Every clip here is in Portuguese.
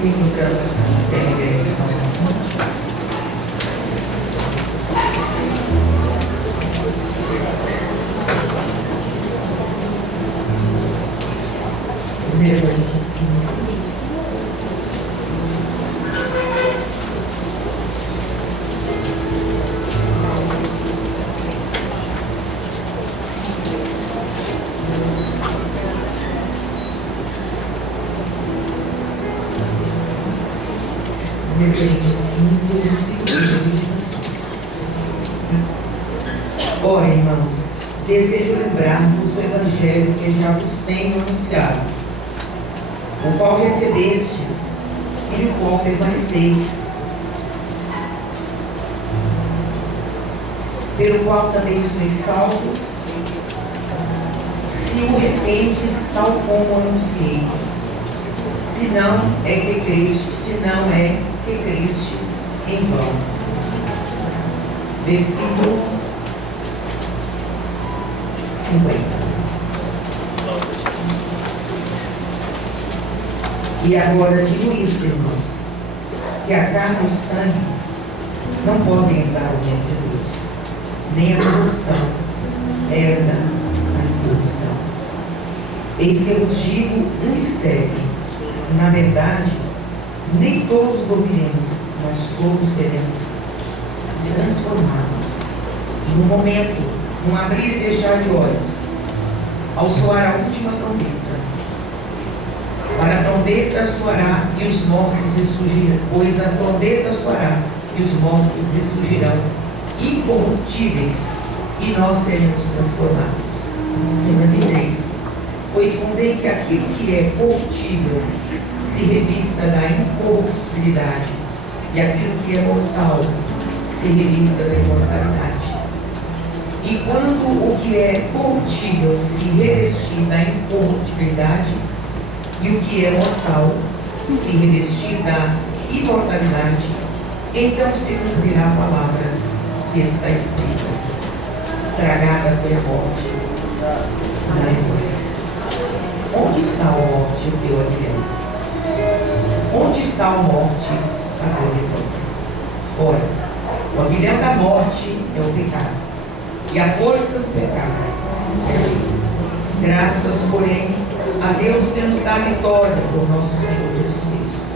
Fui encontrando a igreja. Primeiro Coríntios 15. Coríntios 15, versículo 1 diz assim: Ora, irmãos, desejo lembrar-vos o evangelho que já vos tenho anunciado, o qual recebestes e no qual permaneceis, pelo qual também sois salvos, se o retendes tal como anunciei. Se não é que crestes em vão. Versículo 50. E agora digo isto, irmãos, que a carne e o sangue não podem herdar o reino de Deus, nem a corrupção herda a incorrupção. Eis que eu vos digo um mistério. Na verdade, nem todos dormiremos, mas todos seremos transformados. No momento, num abrir e fechar de olhos, ao soar a última trombeta. Para a trombeta soará e os mortos ressurgirão, pois a trombeta soará e os mortos ressurgirão incorruptíveis, e nós seremos transformados. 53. Pois convém que aquilo que é corruptível se revista da incorruptibilidade, e aquilo que é mortal se revista da imortalidade. E quando o que é corruptível se revestir da incorruptibilidade, e o que é mortal se revestir da imortalidade, então se cumprirá a palavra que está escrita: tragada foi a morte na alegoria. Onde está a morte, o teu aguilhão? Onde está a morte, a tua vitória? Ora, o aguilhão da morte é o pecado, e a força do pecado é a lei. Graças, porém, a Deus que nos dá a vitória por nosso Senhor Jesus Cristo.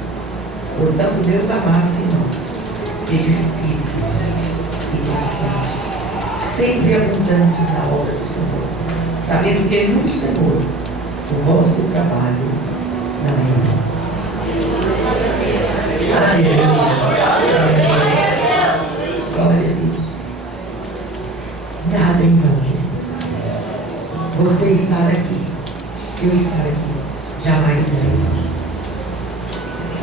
Portanto, Deus amados irmãos, sejam firmes e constantes, sempre abundantes na obra do Senhor, sabendo que no Senhor o vosso trabalho não é em vão. Aleluia. Glória a Deus. Nada em vão, queridos. Você estar aqui, eu estar aqui, jamais será em vão.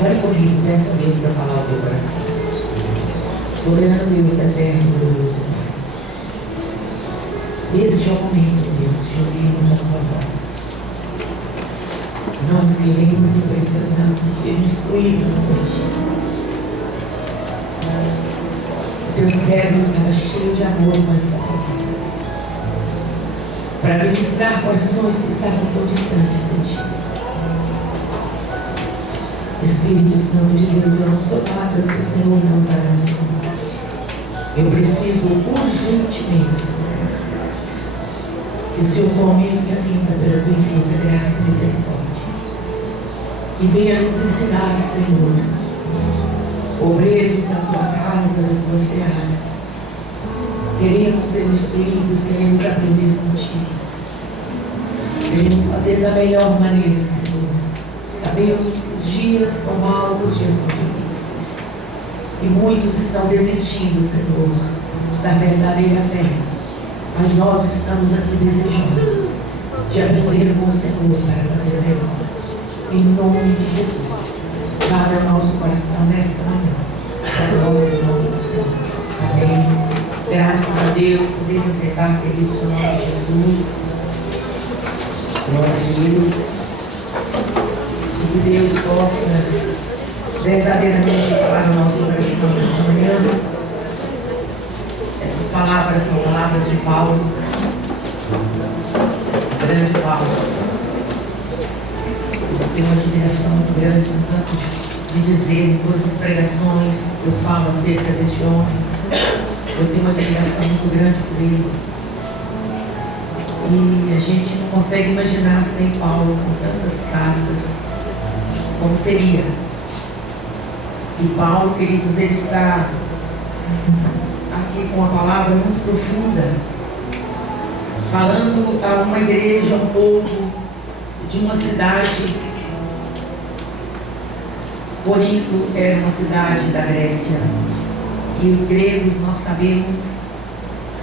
Olha comigo, peça a Deus para falar o teu coração. Soberano Deus, eterno, glorioso Pai. Este é o momento, Deus, de ouvirmos a tua voz. Nós queremos e precisamos ser instruídos por ti. O teu servo estava cheio de amor, mas para ministrar corações que estavam tão distantes de ti. Espírito Santo de Deus, eu não sou nada se o Senhor não usará de mim. Eu preciso urgentemente, Senhor, que o Senhor tome a minha vida pela tua infinita graça e misericórdia. E venha nos ensinar, Senhor, obreiros da tua casa, da tua seara. Queremos ser instruídos, queremos aprender contigo. Queremos fazer da melhor maneira, Senhor. Sabemos que os dias são maus, os dias são difíceis. E muitos estão desistindo, Senhor, da verdadeira fé. Mas nós estamos aqui desejosos de aprender com o Senhor para fazer o melhor. Em nome de Jesus, guarda o nosso coração nesta manhã, para o nome do Senhor. Amém. Graças a Deus, podeis aceitar, queridos, o nome de Jesus. Glória a Deus. Que Deus possa verdadeiramente falar no nosso coração nesta manhã. Essas palavras são palavras de Paulo, grande Paulo. Tem uma admiração muito grande, não canso disso. de dizer em todas as pregações, eu falo acerca deste homem. Eu tenho uma admiração muito grande por ele. E a gente não consegue imaginar sem Paulo com tantas cartas, como seria. E Paulo, queridos, ele está aqui com uma palavra muito profunda, falando a uma igreja, um povo de uma cidade. Corinto era uma cidade da Grécia, e os gregos, nós sabemos,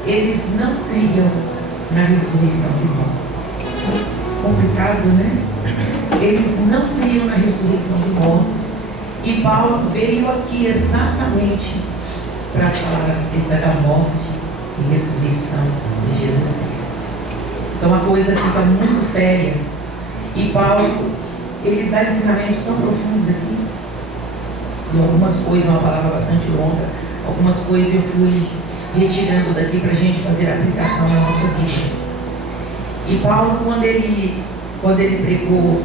eles não criam na ressurreição de mortos. Complicado, né? Eles não criam na ressurreição de mortos. E Paulo veio aqui exatamente para falar acerca da morte e ressurreição de Jesus Cristo. Então a coisa fica muito séria. E Paulo, ele dá ensinamentos tão profundos aqui. E algumas coisas, uma palavra bastante longa, algumas coisas eu fui retirando daqui para a gente fazer a aplicação na nossa vida. E Paulo, quando ele pregou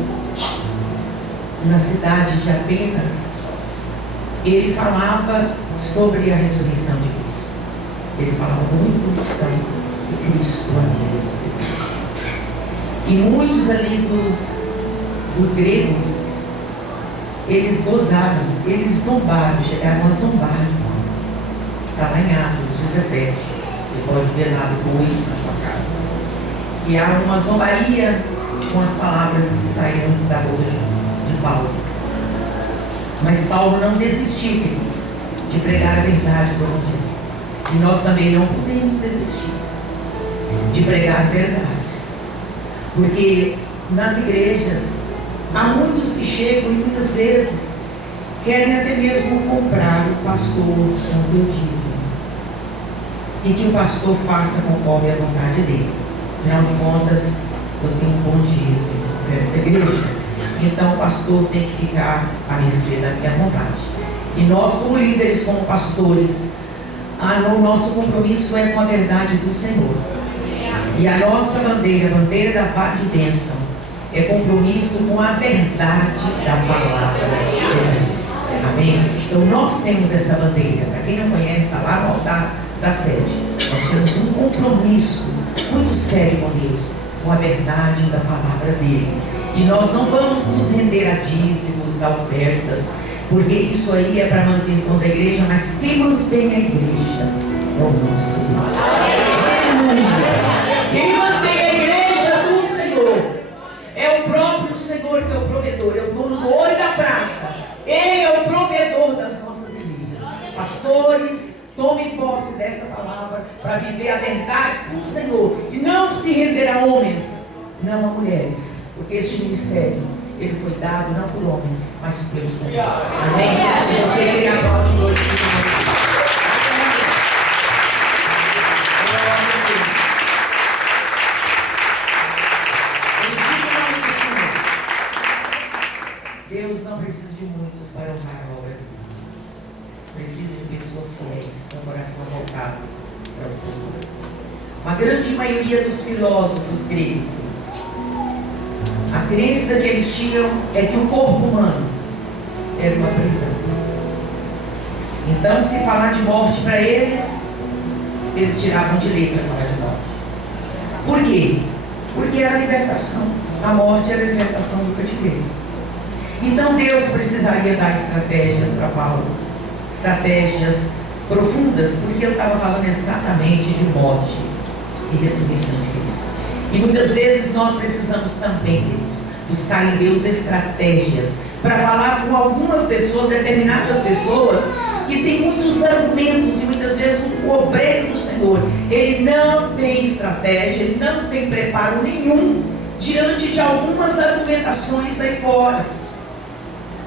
na cidade de Atenas, ele falava sobre a ressurreição de Cristo. Ele falava muito com unção de Cristo havia ressuscitado. E muitos ali dos gregos, eles gozaram, eles zombaram, chegaram a zombar. Está lá em Atos 17. Você pode ver lá depois na sua casa. E há uma zombaria com as palavras que saíram da boca de Paulo. Mas Paulo não desistiu, queridos, de pregar a verdade do Evangelho. E nós também não podemos desistir de pregar verdades. Porque nas igrejas há muitos que chegam e muitas vezes querem até mesmo comprar o pastor com teu dízimo. E que o pastor faça conforme a vontade dele. Afinal de contas, eu tenho um bom dízimo nesta igreja. Então o pastor tem que ficar a mercê da minha vontade. E nós, como líderes, como pastores, o nosso compromisso é com a verdade do Senhor. E a nossa bandeira, a bandeira da Vale de Bênção, é compromisso com a verdade da palavra de Deus. Amém? Então nós temos essa bandeira. Para quem não conhece, está lá no altar da sede. Nós temos um compromisso muito sério com Deus, com a verdade da palavra dele. E nós não vamos nos render a dízimos, a ofertas, porque isso aí é para a manutenção da igreja, mas quem mantém a igreja é o nosso Deus. Aleluia! Quem mantém a igreja do Senhor é o próprio Senhor, que é o provedor, é o dono do ouro e da prata. Ele é o provedor das nossas igrejas. Pastores, tomem posse desta palavra para viver a verdade do Senhor e não se render a homens, não a mulheres, porque este ministério, ele foi dado não por homens, mas pelo Senhor. Amém? Se você queria aplaudir hoje, Deus não precisa de muitos para honrar a obra dele. Precisa de pessoas fiéis, com o coração voltado para o Senhor. Uma grande maioria dos filósofos gregos, a crença que eles tinham é que o corpo humano era uma prisão. Então, se falar de morte para eles, eles tiravam de letra falar de morte. Por quê? Porque era a libertação. A morte era a libertação do cativeiro. Então Deus precisaria dar estratégias para Paulo, estratégias profundas, porque ele estava falando exatamente de morte e ressurreição de Cristo. E muitas vezes nós precisamos também, queridos, buscar em Deus estratégias para falar com algumas pessoas, determinadas pessoas, que têm muitos argumentos e muitas vezes o obreiro do Senhor, ele não tem estratégia, ele não tem preparo nenhum diante de algumas argumentações aí fora.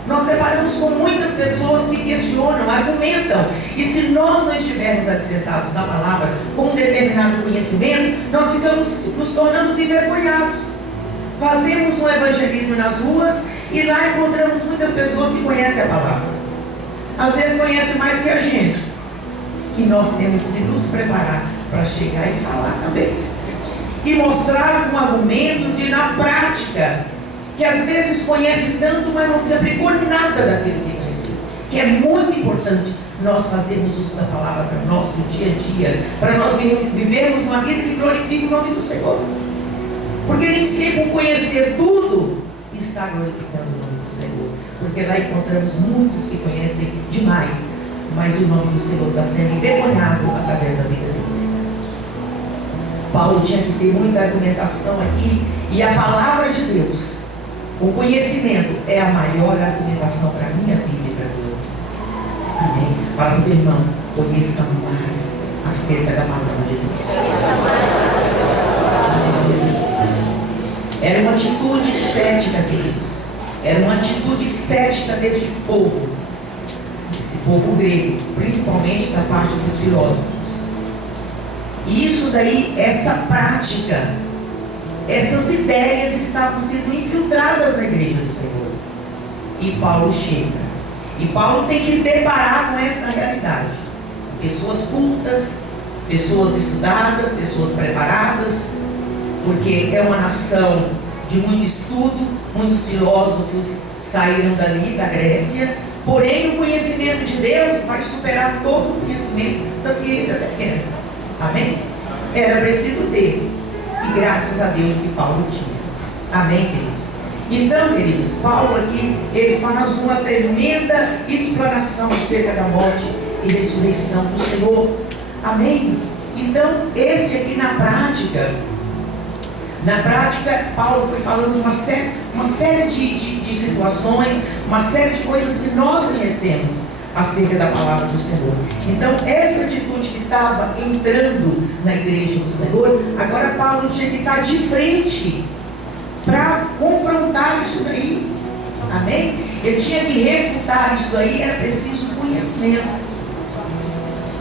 Nós deparamos com muitas pessoas que questionam, argumentam, e se nós não estivermos alicerçados na palavra com um determinado conhecimento, nós nos tornamos envergonhados. Fazemos um evangelismo nas ruas e lá encontramos muitas pessoas que conhecem a palavra. Às vezes conhecem mais do que a gente. E nós temos que nos preparar para chegar e falar também. E mostrar com argumentos e na prática, que às vezes conhece tanto, mas não se aplicou nada daquilo que conheceu. que é muito importante nós fazermos uso da palavra para o nosso dia a dia, para nós vivermos uma vida que glorifique o nome do Senhor. Porque nem sempre o conhecer tudo está glorificando o nome do Senhor. Porque lá encontramos muitos que conhecem demais, mas o nome do Senhor está sendo envergonhado através da vida deles. Paulo tinha que ter muita argumentação aqui, e a palavra de Deus, o conhecimento, é a maior argumentação para a minha vida e para a tua. Amém? Para o teu irmão, conheça mais acerca da palavra de Deus. Era uma atitude cética, queridos. Era uma atitude cética desse povo grego, principalmente da parte dos filósofos. E isso daí, essa prática, essas ideias estavam sendo infiltradas na igreja do Senhor. E Paulo chega. E Paulo tem que deparar com essa realidade. Pessoas cultas, pessoas estudadas, pessoas preparadas, porque é uma nação de muito estudo, muitos filósofos saíram dali, da Grécia, porém o conhecimento de Deus vai superar todo o conhecimento da ciência terrena. Amém? Era preciso ter, e graças a Deus que Paulo tinha. Amém, queridos? Então, queridos, Paulo aqui, ele faz uma tremenda explanação acerca da morte e ressurreição do Senhor. Amém? Então, esse aqui na prática, Paulo foi falando de uma série de situações, uma série de coisas que nós conhecemos acerca da palavra do Senhor. Então, essa atitude que estava entrando na igreja do Senhor, agora Paulo tinha que estar de frente para confrontar isso daí. Amém? Ele tinha que refutar isso daí, era preciso conhecimento.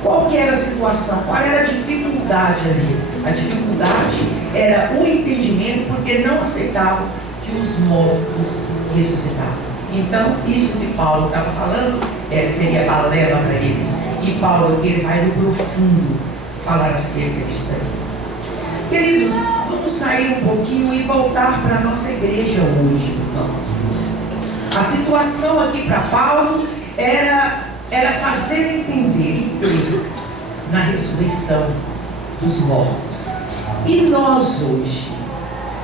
Qual que era a situação? Qual era a dificuldade ali? A dificuldade era o entendimento, porque não aceitavam que os mortos ressuscitavam. Então, isso que Paulo estava falando seria balela para eles. E Paulo aqui, ele vai no profundo falar acerca disso daí. Queridos, vamos sair um pouquinho e voltar para a nossa igreja hoje, nos nossos dias. A situação aqui para Paulo era fazer entender e crer na ressurreição dos mortos. E nós hoje,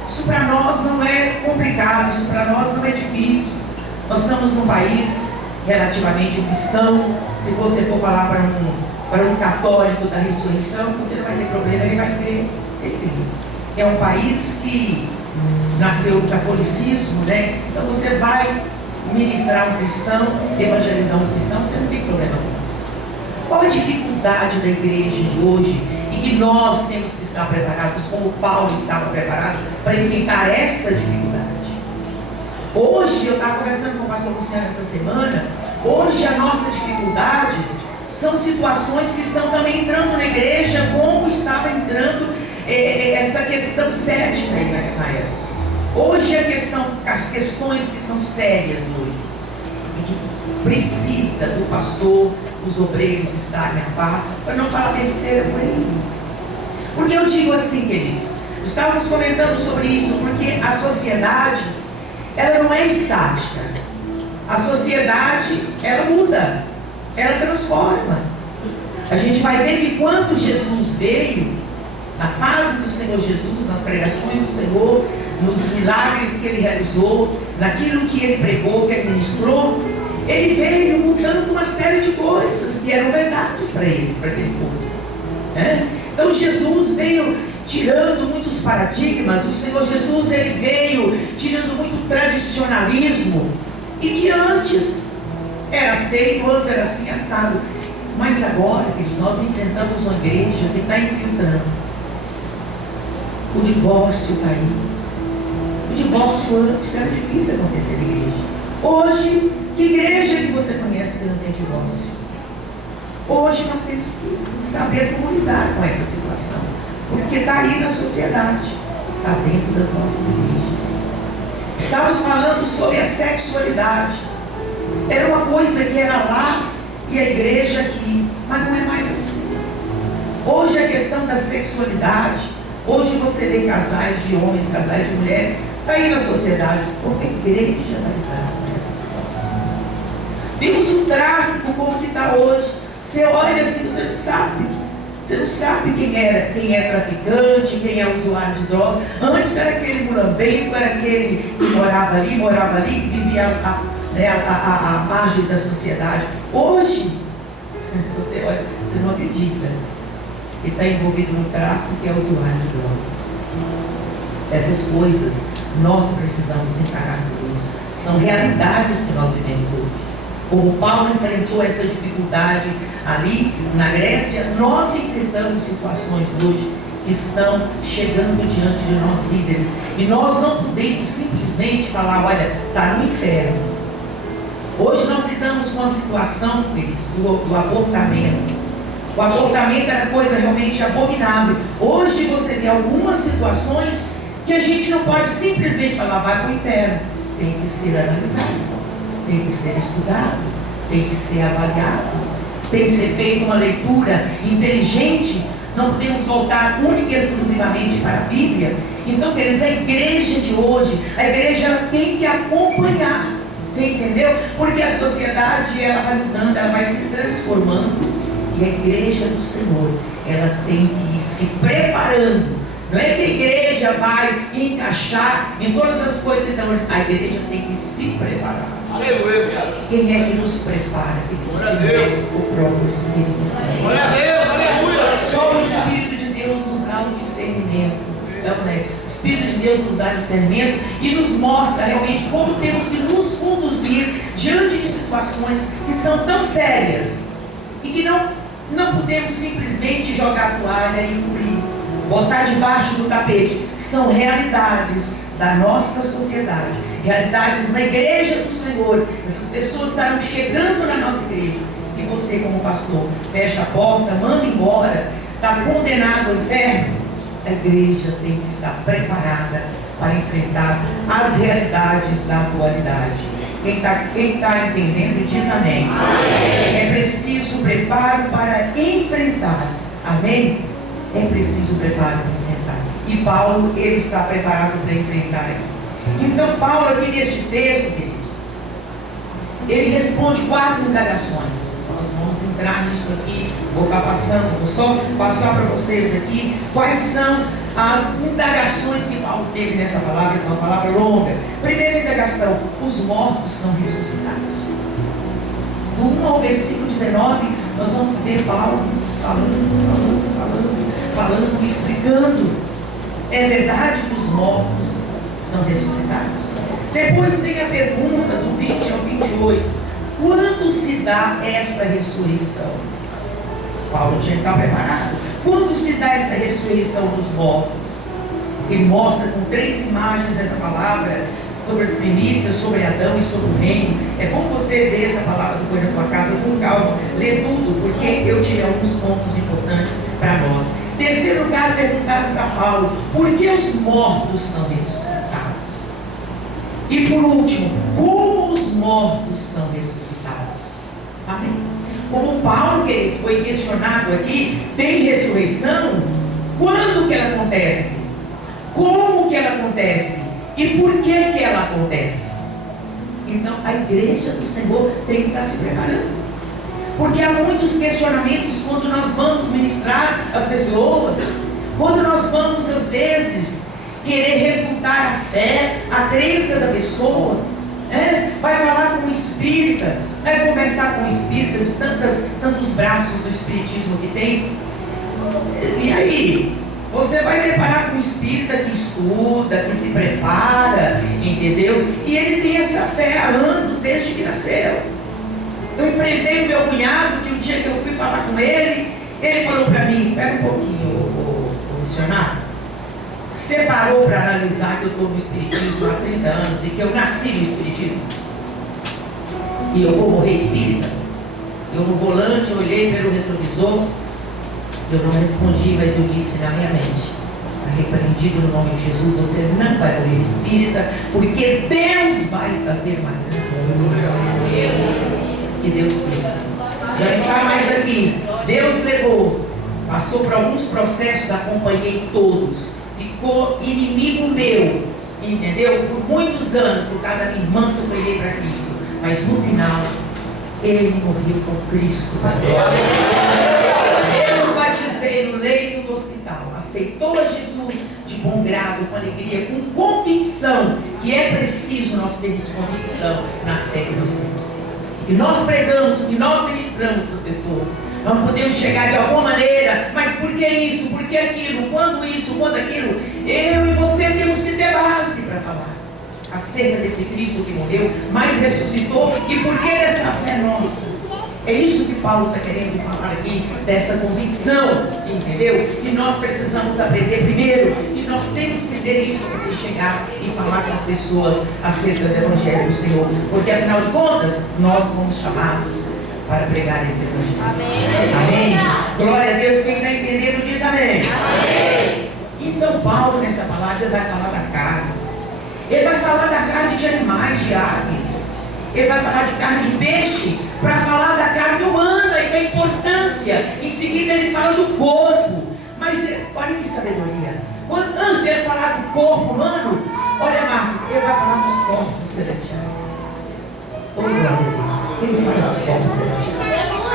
isso para nós não é complicado, isso para nós não é difícil. Nós estamos num país relativamente cristão. Se você for falar para um católico da ressurreição, você não vai ter problema, ele vai crer. Ele crê. É um país que nasceu no catolicismo, né? Então você vai ministrar um cristão, evangelizar um cristão, você não tem problema com isso. Qual a dificuldade da igreja de hoje, e que nós temos que estar preparados, como Paulo estava preparado, para enfrentar essa dificuldade? Hoje, eu estava conversando com o pastor Luciano essa semana, hoje a nossa dificuldade são situações que estão também entrando na igreja, como estava entrando essa questão cética aí na época. Hoje as questões que são sérias hoje, e que precisa do pastor, dos obreiros estarem a par, para não falar besteira por aí. Porque eu digo assim, queridos, estávamos comentando sobre isso, porque a sociedade, ela não é estática. A sociedade, ela muda, ela transforma. A gente vai ver que quando Jesus veio, na fase do Senhor Jesus, nas pregações do Senhor, nos milagres que Ele realizou, naquilo que Ele pregou, que Ele ministrou, Ele veio mudando uma série de coisas que eram verdades para eles, para aquele povo. Então Jesus veio tirando muitos paradigmas. O Senhor Jesus, Ele veio tirando muito tradicionalismo, e que antes era aceito, antes era assim assado. Mas agora, queridos, nós enfrentamos uma igreja que está infiltrando. O divórcio está aí. O divórcio antes era difícil acontecer na igreja. Hoje, que igreja que você conhece que não tem divórcio? Hoje nós temos que saber como lidar com essa situação, porque está aí na sociedade, está dentro das nossas igrejas. Estávamos falando sobre a sexualidade. Era uma coisa que era lá e a igreja aqui, mas não é mais assim. Hoje a questão da sexualidade, hoje você vê casais de homens, casais de mulheres, está aí na sociedade. Como a igreja vai lidar com essa situação? Vimos o tráfico como que está hoje. Você olha assim, você não sabe. Você não sabe quem é traficante, quem é usuário de droga. Antes era aquele mulambento, era aquele que morava ali, que vivia a margem da sociedade. Hoje, você olha, você não acredita. Ele está envolvido no tráfico, que é usuário de droga. Essas coisas nós precisamos encarar por isso. São realidades que nós vivemos hoje. Como Paulo enfrentou essa dificuldade ali na Grécia, nós enfrentamos situações hoje que estão chegando diante de nós líderes. E nós não podemos simplesmente falar, olha, está no inferno. Hoje nós lidamos com a situação, queridos, do abortamento. O abortamento era coisa realmente abominável. Hoje você vê algumas situações que a gente não pode simplesmente falar, vai para o inferno. Tem que ser analisado, tem que ser estudado, tem que ser avaliado, tem que ser feita uma leitura inteligente. Não podemos voltar única e exclusivamente para a Bíblia. Então, queridos, a igreja de hoje, a igreja ela tem que acompanhar. Você entendeu? Porque a sociedade ela vai mudando, ela vai se transformando. E a igreja do Senhor, ela tem que ir se preparando. Não é que a igreja vai encaixar em todas as coisas, a igreja tem que se preparar. Aleluia. Quem é que nos prepara? O próprio Espírito Santo. Glória a Deus, aleluia. Só o Espírito de Deus nos dá o discernimento. Então, o Espírito de Deus nos dá discernimento e nos mostra realmente como temos que nos conduzir diante de situações que são tão sérias e que não podemos simplesmente jogar a toalha e cobrir, botar debaixo do tapete. São realidades da nossa sociedade, realidades na igreja do Senhor. Essas pessoas estarão chegando na nossa igreja e você, como pastor, fecha a porta, manda embora, está condenado ao inferno. A igreja tem que estar preparada para enfrentar as realidades da atualidade. Quem está entendendo diz amém. Amém. É preciso preparo para enfrentar. Amém? É preciso preparo para enfrentar. E Paulo, ele está preparado para enfrentar. Então Paulo aqui neste texto, queridos, ele responde 4 indagações. Nós vamos entrar nisso aqui. Vou só passar para vocês aqui quais são as indagações que Paulo teve nessa palavra, que é uma palavra longa. Primeira indagação: os mortos são ressuscitados. Do 1 ao versículo 19, nós vamos ver Paulo falando, explicando. É verdade que os mortos são ressuscitados? Depois vem a pergunta do 20 ao 28. Quando se dá essa ressurreição? Paulo tinha que estar preparado. Quando se dá essa ressurreição dos mortos? Ele mostra com 3 imagens dessa palavra, sobre as primícias, sobre Adão e sobre o reino. É bom você ver essa palavra depois na tua casa com calma, ler tudo, porque eu tirei alguns pontos importantes para nós. Terceiro lugar, perguntaram para Paulo, por que os mortos são ressuscitados? E por último, como os mortos são ressuscitados? Amém? Como Paulo, queridos, foi questionado aqui, tem ressurreição? Quando que ela acontece? Como que ela acontece? E por que que ela acontece? Então a igreja do Senhor tem que estar se preparando. Porque há muitos questionamentos quando nós vamos ministrar as pessoas, quando nós vamos às vezes querer refutar a fé, a crença da pessoa. Vai falar com o espírita, vai conversar com o espírita de tantos braços do espiritismo que tem. E aí, você vai deparar com um espírita que estuda, que se prepara, entendeu? E ele tem essa fé há anos, desde que nasceu. Eu enfrentei o meu cunhado, que um dia que eu fui falar com ele falou para mim, pera um pouquinho, o missionário. Você parou para analisar que eu estou no espiritismo há 30 anos e que eu nasci no espiritismo? E eu vou morrer espírita? Eu no volante olhei pelo retrovisor, eu não respondi, mas eu disse na minha mente, está repreendido no nome de Jesus, você não vai morrer espírita, porque Deus vai fazer uma que Deus fez. Já não está mais aqui. Deus levou, passou por alguns processos, acompanhei todos, ficou inimigo meu, entendeu? Por muitos anos, por causa da minha irmã que eu peguei para Cristo, mas no final Ele morreu com Cristo para nós. Eu o batizei no leito do hospital. Aceitou a Jesus de bom grado, com alegria, com convicção, que é preciso nós termos convicção na fé que nós temos. O que nós pregamos, o que nós ministramos para as pessoas. Não podemos chegar de alguma maneira, mas por que isso, por que aquilo, quando isso, quando aquilo? Eu e você temos que ter base para falar acerca desse Cristo que morreu, mas ressuscitou, e por que dessa fé nossa? É isso que Paulo está querendo falar aqui, dessa convicção, entendeu? E nós precisamos aprender primeiro, que nós temos que ter isso para poder chegar e falar com as pessoas acerca do Evangelho do Senhor, porque afinal de contas, nós fomos chamados para pregar esse Evangelho. Amém. Amém. Glória a Deus, quem está entendendo diz amém. Amém. Então Paulo nessa palavra vai falar da carne. Ele vai falar da carne de animais, de aves. Ele vai falar de carne de peixe, para falar da carne humana e da importância. Em seguida ele fala do corpo. Mas olha que sabedoria. Antes dele falar do corpo humano, olha Marcos, ele vai falar dos corpos celestiais. Oh, glória a Deus. Ele fala dos corpos celestiais.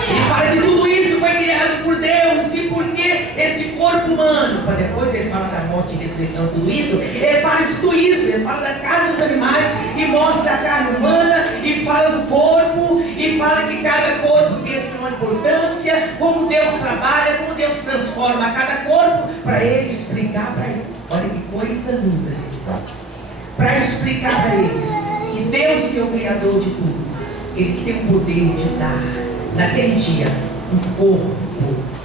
Ele fala que tudo isso foi criado por Deus. E por que esse corpo humano? Para depois ele fala da morte e ressurreição, tudo isso. Ele fala de tudo isso. Ele fala da carne dos animais e mostra a carne humana. E fala do corpo. E fala que cada corpo tem uma importância. Como Deus trabalha, como Deus transforma cada corpo. Para ele explicar para ele. Olha que coisa linda. Para explicar para eles que Deus, que é o Criador de tudo, Ele tem o poder de dar, naquele dia, um corpo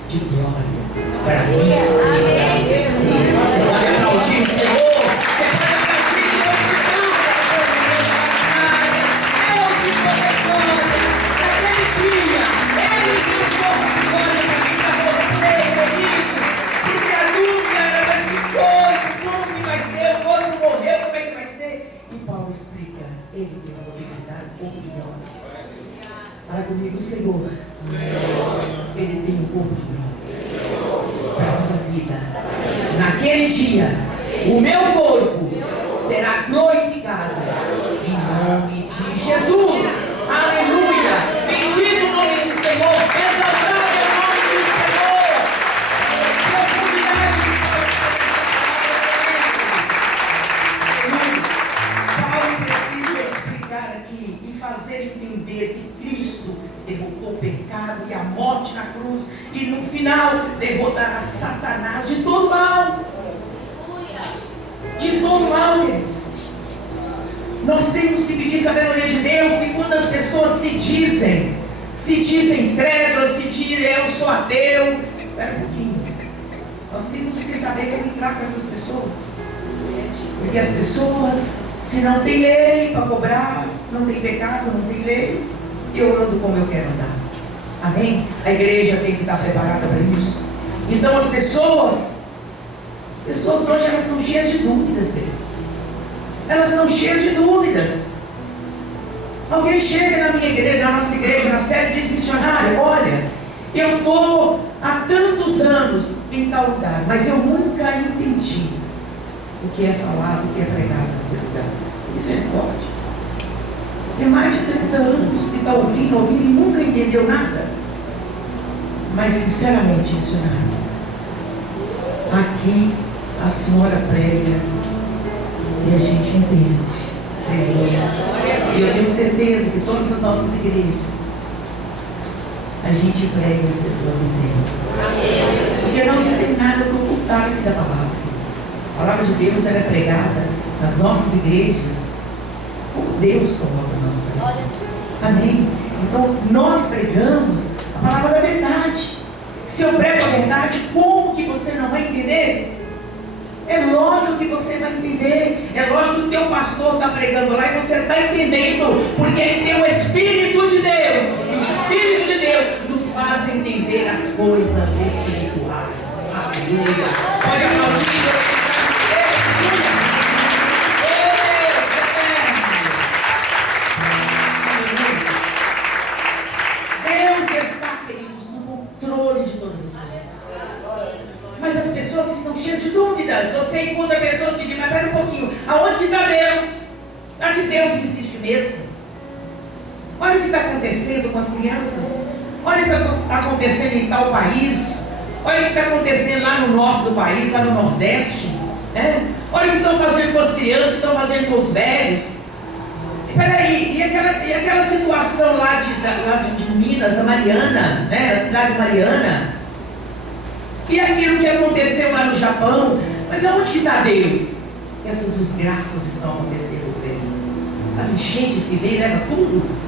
de glória para mim e para você. Você pode aplaudir o Senhor? Você pode aplaudir o Deus de poder glória. Naquele dia, Ele tem um corpo de glória para mim e para você, queridos. Porque a dúvida era, mas que corpo, como que vai ser? O corpo morreu, como é que vai ser? E Paulo explica, Ele tem o poder de dar um corpo de glória. Fala comigo, Senhor. Ele tem um corpo de glória para a minha vida. Naquele dia, o meu corpo será glorificado em nome de Jesus. Aleluia! Bendito o nome do Senhor. Exaltado é o nome do Senhor. Profundidade de Paulo precisa explicar aqui e fazer entender que Cristo derrotou o pecado e a morte na cruz, e no final derrotará Satanás de todo mal. De todo mal, queridos. Nós temos que pedir sabedoria de Deus, que quando as pessoas se dizem incrédulas, se dizem eu sou ateu, espera um pouquinho. Nós temos que saber como entrar com essas pessoas. Porque as pessoas, se não tem lei para cobrar, não tem pecado, não tem lei, eu ando como eu quero andar. Amém? A igreja tem que estar preparada para isso. Então as pessoas hoje elas estão cheias de dúvidas, queridos. Elas estão cheias de dúvidas. Alguém chega na minha igreja, na nossa igreja, na sede, e diz: missionário, olha, eu estou há tantos anos em tal lugar, mas eu nunca entendi o que é falado, o que é pregado naquele lugar. Misericórdia. Tem mais de 30 anos que está ouvindo e nunca entendeu nada. Mas sinceramente, missionário, aqui a senhora prega e a gente entende. E eu tenho certeza que todas as nossas igrejas, a gente prega e as pessoas entendem. Porque nós não temos nada para ocultar aqui da palavra. A palavra de Deus ela é pregada nas nossas igrejas por Deus coloca no nosso coração. Amém? Então nós pregamos a palavra da verdade. Se eu prego a verdade, como que você não vai entender? É lógico que você vai entender. É lógico que o teu pastor está pregando lá e você está entendendo, porque ele tem o Espírito de Deus, e o Espírito de Deus nos faz entender as coisas espirituais. Aleluia. Pode aplaudir. Cheias de dúvidas. Você encontra pessoas que dizem: mas pera um pouquinho, aonde que está Deus? Será que Deus existe mesmo? Olha o que está acontecendo com as crianças. Olha o que está acontecendo em tal país. Olha o que está acontecendo lá no norte do país, lá no nordeste. Olha o que estão fazendo com as crianças, o que estão fazendo com os velhos. E peraí, e aquela situação lá de Minas, da Mariana, né, da cidade de Mariana. E aquilo que aconteceu lá no Japão. Mas aonde que está Deus? Essas desgraças estão acontecendo por aí. As enchentes que vêm levam tudo.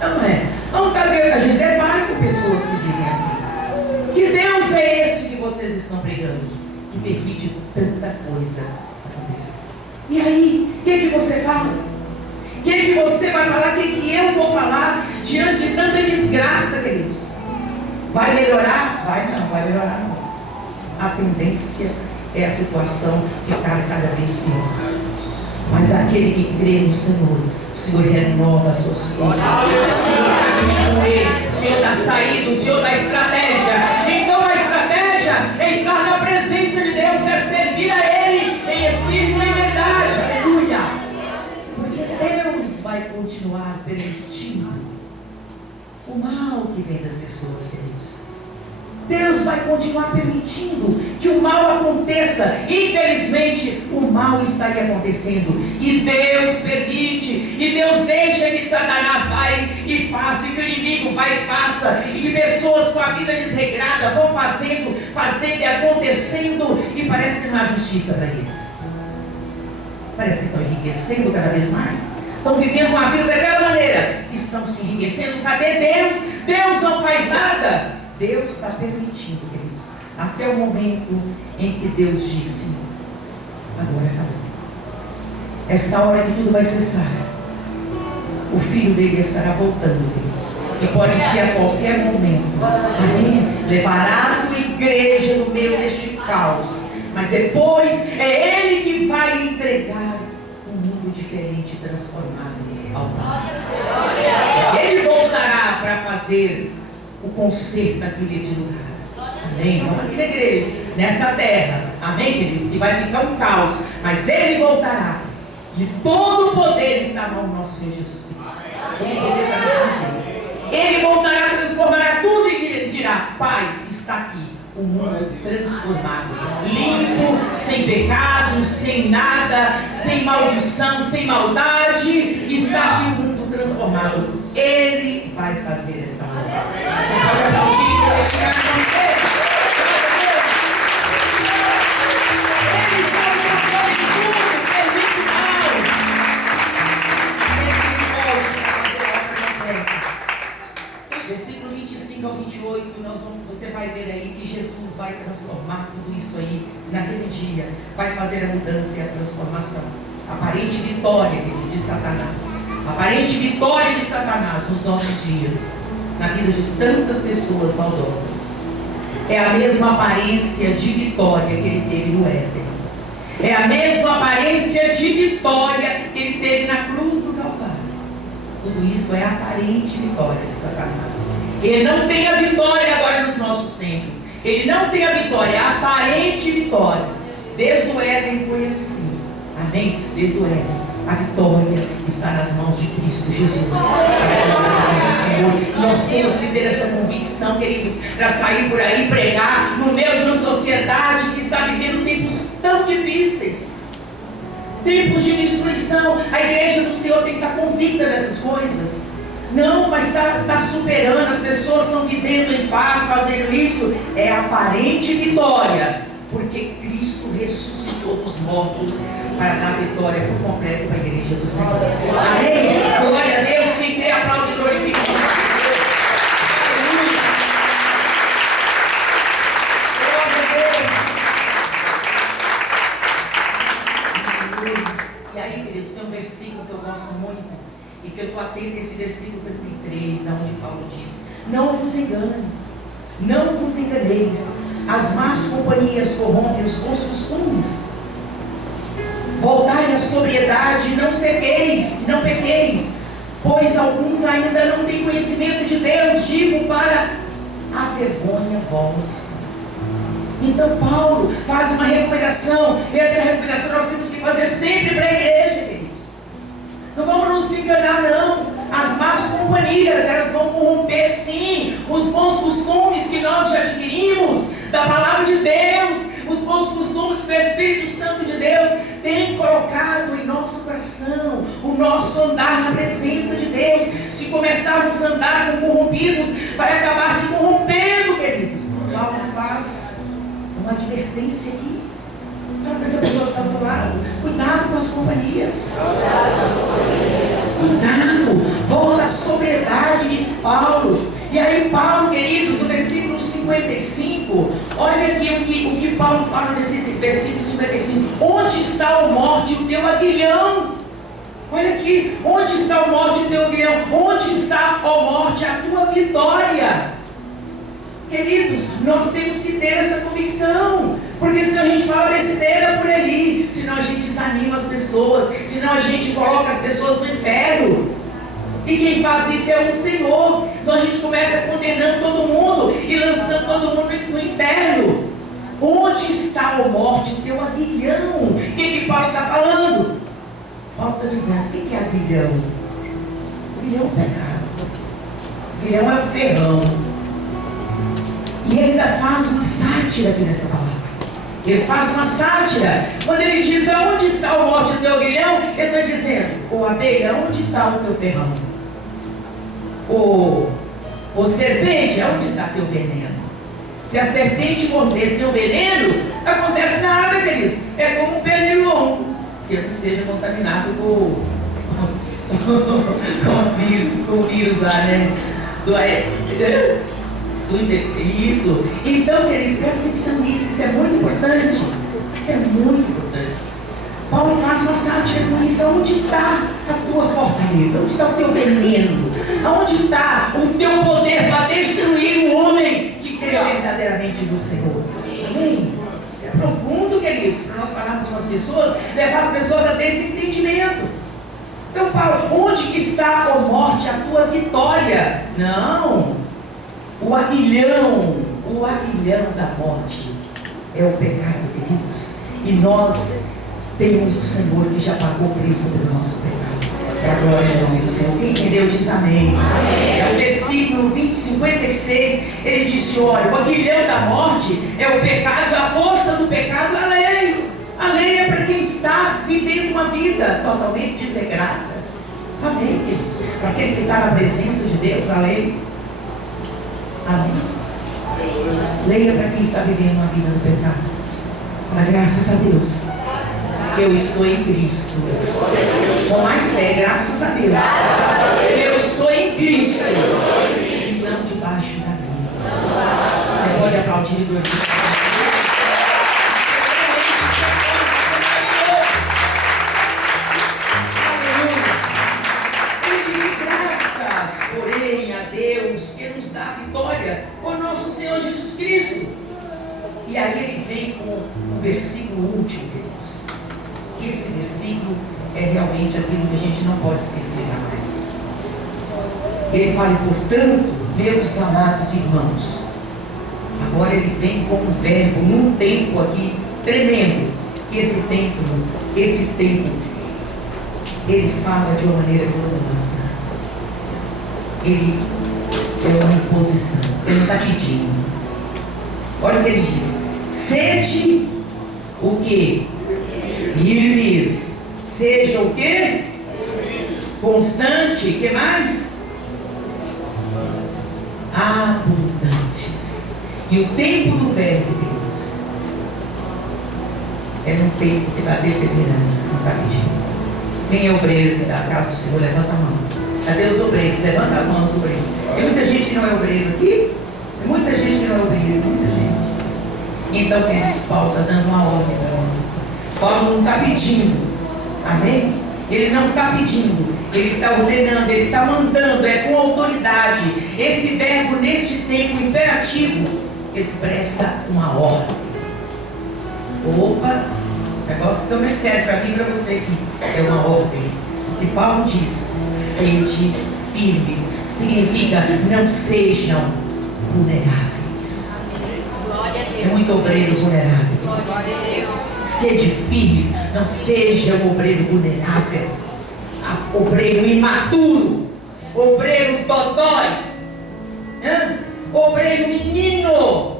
Não é? Onde está Deus? A gente depara com pessoas que dizem assim: que Deus é esse que vocês estão pregando, que permite tanta coisa acontecer? E aí, o que você fala? O que você vai falar? O que eu vou falar diante de tanta desgraça, queridos? Vai melhorar? Não vai melhorar não. A tendência é a situação ficar cada vez pior. Mas aquele que crê no Senhor, o Senhor renova as suas forças. O Senhor caminha com Ele. O Senhor dá saída, o Senhor dá estratégia. Então a estratégia é estar na presença de Deus, é servir a Ele em espírito e em verdade. Aleluia! Porque Deus vai continuar permitindo o mal que vem das pessoas, queridos. Deus vai continuar permitindo que o mal aconteça. Infelizmente, o mal estaria acontecendo. E Deus permite. E Deus deixa que Satanás vai e faça. E que o inimigo vai e faça. E que pessoas com a vida desregrada vão fazendo e acontecendo. E parece que não há justiça para eles. Parece que estão enriquecendo cada vez mais. Estão vivendo uma vida daquela maneira. Estão se enriquecendo. Cadê Deus? Deus não faz nada. Deus está permitindo, queridos, até o momento em que Deus disse: agora acabou. Esta hora que tudo vai cessar, o filho dele estará voltando, queridos, e pode ser a qualquer momento. Amém? Levará a igreja no meio deste caos, mas depois é ele que vai entregar um mundo diferente, transformado ao Pai. Ele voltará para fazer o conserto aqui nesse lugar. Amém? Vamos aqui na igreja, nessa terra. Amém, queridos? Que vai ficar um caos, mas Ele voltará. E todo o poder está na mão do nosso Senhor Jesus Cristo. Todo o poder está nas mãos dele. Ele voltará, transformará tudo e ele dirá: Pai, está aqui o mundo transformado, limpo, sem pecado, sem nada, sem maldição, sem maldade. Está aqui o mundo transformado. Ele vai fazer esta obra. Você pode aplaudir e glorificar o nome dele. Ele está no controle de tudo, permite mal. Ele pode fazer a obra completa. Versículo 25 ao 28, você vai ver aí que Jesus vai transformar tudo isso aí naquele dia. Vai fazer a mudança e a transformação. Aparente vitória, querido, de Satanás. Aparente vitória de Satanás nos nossos dias, na vida de tantas pessoas maldosas. É a mesma aparência de vitória que ele teve no Éden. É a mesma aparência de vitória que ele teve na cruz do Calvário. Tudo isso é a aparente vitória de Satanás. Ele não tem a vitória agora nos nossos tempos. Ele não tem a vitória, é a aparente vitória. Desde o Éden foi assim. Amém? Desde o Éden. A vitória está nas mãos de Cristo Jesus. Senhor, nós temos que ter essa convicção, queridos, para sair por aí e pregar no meio de uma sociedade que está vivendo tempos tão difíceis, tempos de destruição. A igreja do Senhor tem que estar convicta dessas coisas. Não, mas está superando, as pessoas estão vivendo em paz, fazendo isso. É aparente vitória, porque Cristo ressuscitou dos mortos para dar vitória por completo para a igreja do Senhor. Amém? Glória a Deus. Quem crê, aplaude e glorifica o nome do Senhor. Aleluia. Glória a Deus. E aí, queridos, tem um versículo que eu gosto muito e que eu estou atento a esse versículo 33, onde Paulo diz: não vos engane, não vos enganeis. As más companhias corrompem os bons costumes. Voltai à sobriedade, não sequeis, não pequeis, pois alguns ainda não têm conhecimento de Deus. Digo para a vergonha vossa. Então Paulo faz uma recomendação. E essa recomendação nós temos que fazer sempre para a igreja, queridos. Não vamos nos enganar, não. As más companhias, elas vão corromper, sim, os bons costumes que nós já adquirimos da palavra de Deus, os bons costumes que o Espírito Santo de Deus tem colocado em nosso coração, o nosso andar na presença de Deus. Se começarmos a andar como corrompidos, vai acabar se corrompendo, queridos. Paulo faz uma advertência aqui. Fala para essa pessoa que está do lado: cuidado com as companhias. Cuidado, volta à sobriedade, disse Paulo. E aí Paulo, queridos, no versículo 55, olha aqui o que Paulo fala nesse versículo 55. Onde está, ó morte, o teu aguilhão? Olha aqui, onde está, ó morte, o teu aguilhão? Onde está, ó morte, a tua vitória? Queridos, nós temos que ter essa convicção, porque senão a gente fala besteira por aí, senão a gente desanima as pessoas, senão a gente coloca as pessoas no inferno. E quem faz isso é o Senhor. Então a gente começa condenando todo mundo e lançando todo mundo no inferno. Onde está, ó morte, o teu aguilhão? O que Paulo está falando? Paulo está dizendo: o que é aguilhão? Aguilhão é o pecado. Aguilhão é o ferrão. E ele ainda faz uma sátira aqui nessa palavra. Ele faz uma sátira. Quando ele diz: aonde está o morte do teu aguilhão? Ele está dizendo: ô abelha, onde está o teu ferrão? Ô serpente, aonde está teu veneno? Se a serpente morder seu veneno, acontece nada, queridos. É como um pernilongo, que não seja contaminado com o vírus lá, né? Isso. Então, queridos, presta atenção nisso. Isso é muito importante. Isso é muito importante. Paulo faz uma sátira com isso. Onde está a tua fortaleza? Onde está o teu veneno? Onde está o teu poder para destruir o homem que crê verdadeiramente no Senhor? Amém? Isso é profundo, queridos, para nós falarmos com as pessoas, levar as pessoas a ter esse entendimento. Então, Paulo, onde que está, ó morte, a tua vitória? Não. O aguilhão da morte é o pecado, queridos. E nós temos o Senhor que já pagou o preço pelo nosso pecado. Para a glória do nome do Senhor. Quem entendeu diz amém. É o versículo 56. Ele disse: olha, o aguilhão da morte é o pecado, a força do pecado é a lei. A lei é para quem está vivendo uma vida totalmente desregrada. Amém, queridos. Para aquele que está na presença de Deus, a lei. Amém. Leia para quem está vivendo uma vida no pecado. Fala: graças a Deus que eu estou em Cristo. Com mais fé, graças a Deus que eu estou em Cristo e não debaixo da lei. Você pode aplaudir e glorificar. Porém, a Deus que nos dá a vitória por nosso Senhor Jesus Cristo. E aí ele vem com o versículo último, queridos. Esse versículo é realmente aquilo que a gente não pode esquecer jamais. Ele fala: portanto, meus amados irmãos. Agora ele vem com um verbo num tempo aqui tremendo. Que esse tempo, ele fala de uma maneira gloriosa. Ele é uma imposição. Ele não está pedindo. Olha o que ele diz: sede o que? Firmes. Seja o que? Constante. O que mais? Abundantes. E o tempo do verbo, queridos, é num tempo que está determinando. Não está pedindo. Quem é obreiro da casa do Senhor? Levanta a mão. Cadê os obreiros? Levanta a mão, os obreiros. Tem muita gente que não é obreiro aqui? Tem muita gente que não é obreiro, muita gente. Então, queridos, Paulo está dando uma ordem para nós. Paulo não está pedindo. Amém? Ele não está pedindo. Ele está ordenando, ele está mandando, é com autoridade. Esse verbo, neste tempo imperativo, expressa uma ordem. Opa, o negócio fica mais sério para mim e para você aqui. É uma ordem. O que Paulo diz: sede firmes, significa não sejam vulneráveis. É muito obreiro vulnerável. Sede firmes, não seja um obreiro vulnerável, obreiro imaturo. obreiro dodói, obreiro menino.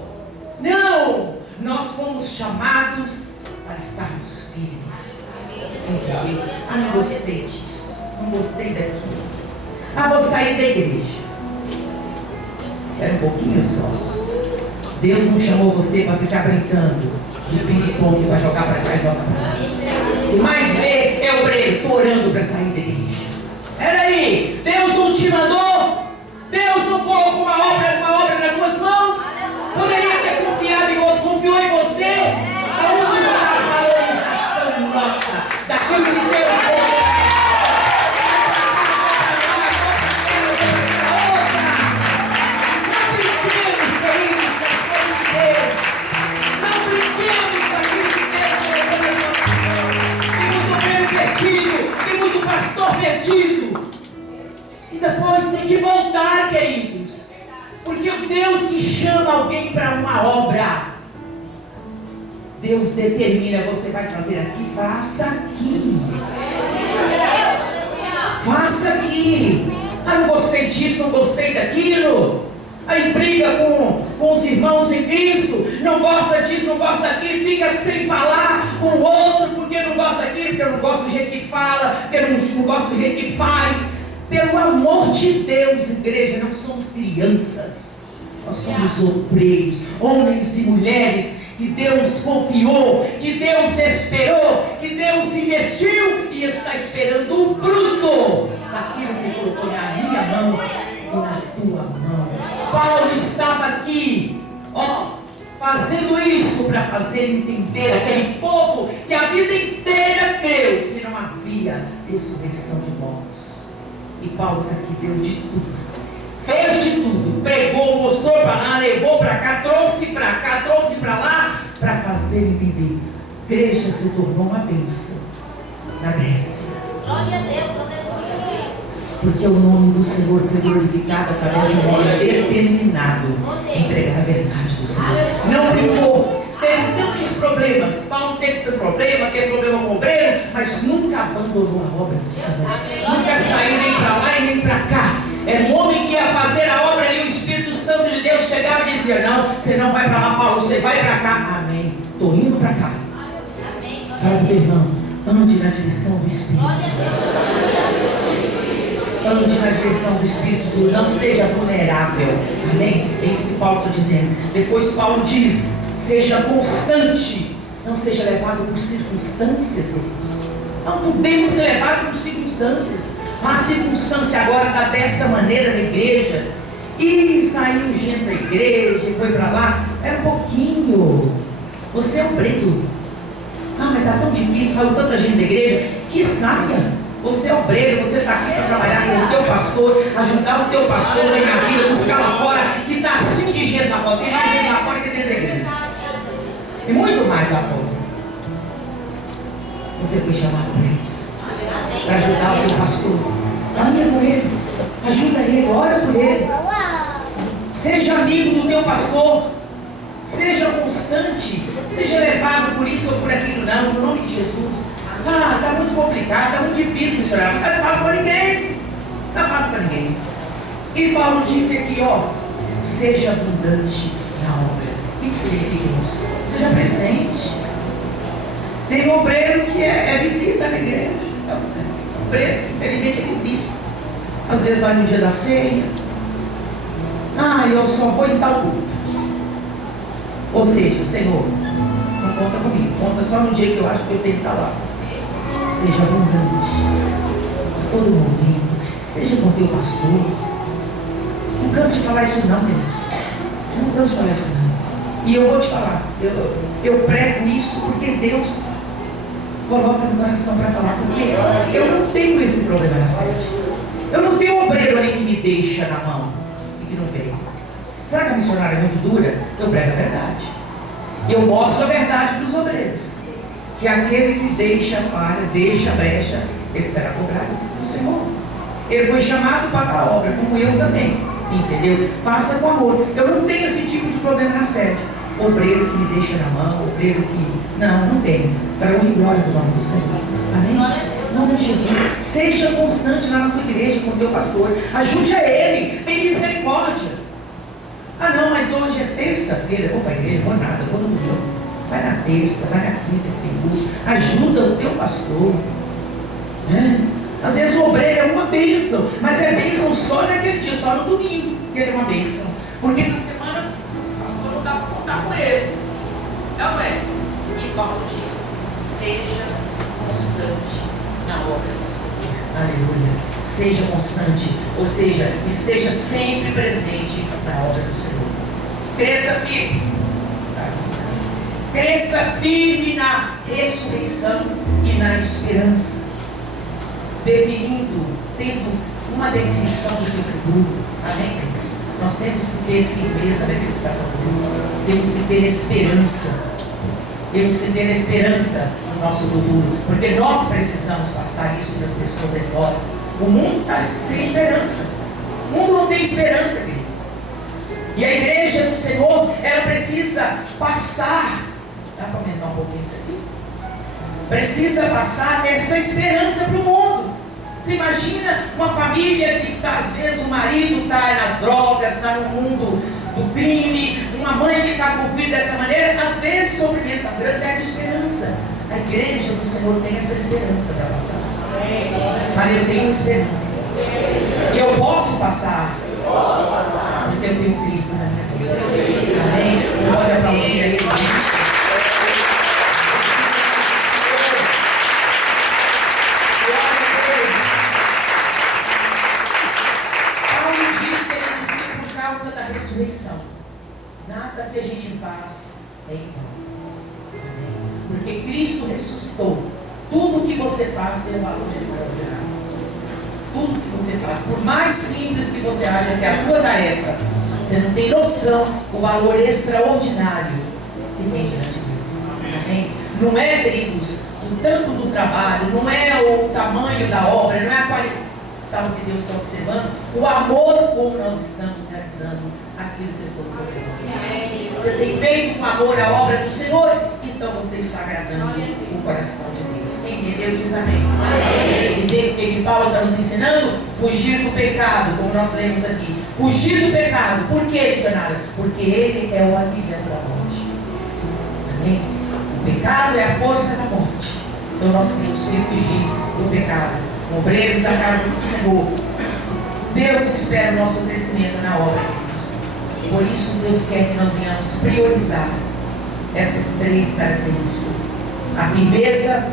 Não, nós fomos chamados para estarmos firmes. Entendeu? Não gostei disso, não gostei daquilo. Vou sair da igreja. Espera um pouquinho só. Deus não chamou você para ficar brincando de ping-pong, para jogar para cá e jogar para lá. E mais vê, obreiro, estou orando para sair da igreja. Peraí, Deus não te mandou? Deus não colocou uma obra nas tuas mãos? Poderia ter confiado em outro, confiou em você? Aonde está a valorização nota daquilo que Deus colocou? Temos um pastor perdido. E depois tem que voltar, queridos. Porque o Deus que chama alguém para uma obra, Deus determina, você vai fazer aqui, faça aqui. Faça aqui. Não gostei disso, não gostei daquilo. Aí briga com os irmãos em Cristo, não gosta disso, não gosta daquilo, fica sem falar com o outro, porque não gosta daquilo, porque eu não gosto do jeito que fala, porque eu não gosto do jeito que faz. Pelo amor de Deus, igreja, não somos crianças, nós somos obreiros, homens e mulheres que Deus confiou, que Deus esperou, que Deus investiu e está esperando o fruto daquilo que colocou na minha mão e na tua mão. Paulo estava aqui, fazendo isso para fazer entender aquele povo que a vida inteira creu que não havia ressurreição de mortos. E Paulo está aqui, deu de tudo, fez de tudo, pregou, mostrou para lá, levou para cá, trouxe para lá, para fazer entender. A igreja se tornou uma bênção na Grécia. Glória a Deus, aleluia. Porque o nome do Senhor foi glorificado através de um homem determinado em pregar a verdade do Senhor. Não brincou, teve tantos problemas. Paulo teve problema com o obreiro, mas nunca abandonou a obra do Senhor. Nunca saiu nem para lá e nem para cá. Era um homem que ia fazer a obra ali, o Espírito Santo de Deus chegava e dizia: não, você não vai para lá, Paulo, você vai para cá. Amém. Estou indo para cá. Fala do teu irmão, ande na direção do Espírito de Deus. Ande na direção do Espírito de Deus, não seja vulnerável. Amém? É isso que Paulo está dizendo. Depois Paulo diz: seja constante, não seja levado por circunstâncias, queridos. Não podemos ser levados por circunstâncias. A circunstância agora está dessa maneira na igreja. E saiu gente da igreja e foi para lá. Era um pouquinho. Você é obreiro. Mas está tão difícil, saiu tanta gente da igreja. Que saia. Você é obreiro, você está aqui para trabalhar com o teu pastor, ajudar o teu pastor na vida, buscar lá fora, que está assim de gente lá fora. Tem mais gente lá fora que dentro da igreja. Tem muito mais lá fora. Você foi chamado para isso, para ajudar o teu pastor. Caminha com ele, ajuda ele, ora por ele. Seja amigo do teu pastor. Seja constante, seja levado por isso ou por aquilo, não, no nome de Jesus. Está muito complicado, está muito difícil, missionário. Não está fácil para ninguém. Não está fácil para ninguém. E Paulo disse aqui, seja abundante na obra. O que significa isso? Seja presente. Tem um obreiro que é visita na igreja. Obreiro, infelizmente, é visita. Às vezes vai no dia da ceia. Eu só vou em tal culto. Ou seja, Senhor, não conta comigo, conta só no dia que eu acho que eu tenho que estar lá. Seja abundante a todo momento, esteja com o teu pastor. Não canso de falar isso não, queridos. Não canso de falar isso não. E eu vou te falar, eu prego isso porque Deus coloca no coração para falar. Porque eu não tenho esse problema na sede. Eu não tenho um obreiro ali que me deixa na mão e que não vem. Será que a missionária é muito dura? Eu prego a verdade. Eu mostro a verdade para os obreiros. Que aquele que deixa a falha, deixa a brecha, ele será cobrado do Senhor. Ele foi chamado para a obra, como eu também. Entendeu? Faça com amor. Eu não tenho esse tipo de problema na sede. Obreiro que me deixa na mão, obreiro que... Não tenho. Para honra e glória do nome do Senhor. Amém? Em nome de Jesus. Seja constante lá na tua igreja com o teu pastor. Ajude a ele. Tem misericórdia. Ah não, mas hoje é terça-feira. Eu vou para a igreja, vou nada, vou no domingo. Vai na terça, vai na quinta, tem culto. Ajuda o teu pastor. Às vezes o obreiro é uma bênção, mas é bênção só naquele dia, só no domingo, que ele é uma bênção. Porque na semana o pastor não dá para contar com ele. Não é? E Paulo diz: seja constante na obra do Senhor. Aleluia. Seja constante, ou seja, esteja sempre presente na obra do Senhor. Cresça firme. Cresça firme na ressurreição e na esperança. Definindo, tendo uma definição do teu futuro. Amém, queridos? Nós temos que ter firmeza naquilo que está fazendo. Temos que ter esperança. Temos que ter esperança no nosso futuro. Porque nós precisamos passar isso para as pessoas aí fora. O mundo está sem esperança. O mundo não tem esperança, queridos. E a igreja do Senhor, ela precisa passar. Dá para aumentar um pouquinho isso aqui? Precisa passar essa esperança para o mundo. Você imagina uma família que está, às vezes, o marido está nas drogas, está no mundo do crime, uma mãe que está com o filho dessa maneira, às vezes o sofrimento tão grande perde esperança. A igreja do Senhor tem essa esperança para passar. Mas eu tenho esperança. Eu posso passar. Porque eu tenho Cristo na minha vida. Amém? Você pode aplaudir aí, irmão. Ressurreição. Nada que a gente faz é em vão. Amém? Porque Cristo ressuscitou. Tudo que você faz tem um valor extraordinário. Tudo que você faz, por mais simples que você acha que é a tua tarefa, você não tem noção do valor extraordinário que tem diante de Deus. Amém? Não é, queridos, o tanto do trabalho, não é o tamanho da obra, não é a qualidade. Sabe o que Deus está observando? O amor como nós estamos realizando aquilo que Ele colocou para nós. Você tem feito com amor a obra do Senhor, então você está agradando o coração de Deus. Quem entendeu diz amém. E o que Paulo está nos ensinando? Fugir do pecado, como nós lemos aqui. Fugir do pecado. Por que, missionário? Porque Ele é o aguilhão da morte. Amém? O pecado é a força da morte. Então nós temos que fugir do pecado. Obreiros da casa do Senhor. Deus espera o nosso crescimento na obra de Deus. Por isso Deus quer que nós venhamos priorizar essas três características: a firmeza,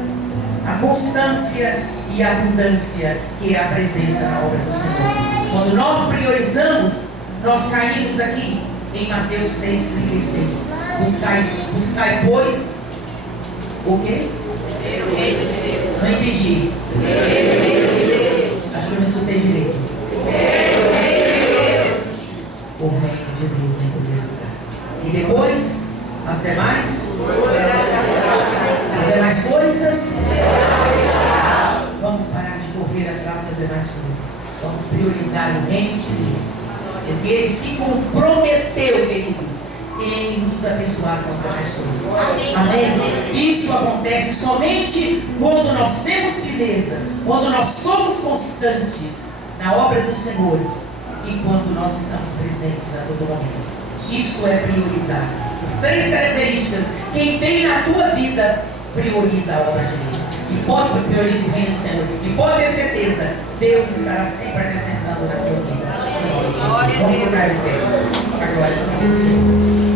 a constância e a abundância, que é a presença na obra do Senhor. Quando nós priorizamos, nós caímos aqui em Mateus 6,36. Buscai, pois, o quê? O reino de Deus. Não entendi. Acho que eu não escutei direito. O reino de Deus em primeiro lugar. E depois, as demais coisas. Vamos parar de correr atrás das demais coisas. Vamos priorizar o reino de Deus. Porque Ele se comprometeu, queridos, em nos abençoar com as demais coisas. Amém? Isso acontece somente quando nós temos firmeza, quando nós somos constantes na obra do Senhor e quando nós estamos presentes a todo momento. Isso é priorizar. Essas três características, quem tem na tua vida, prioriza a obra de Deus. E prioriza o reino do Senhor. E pode ter certeza, Deus estará sempre acrescentando na tua vida. Vamos ficar de pé. A glória do Senhor.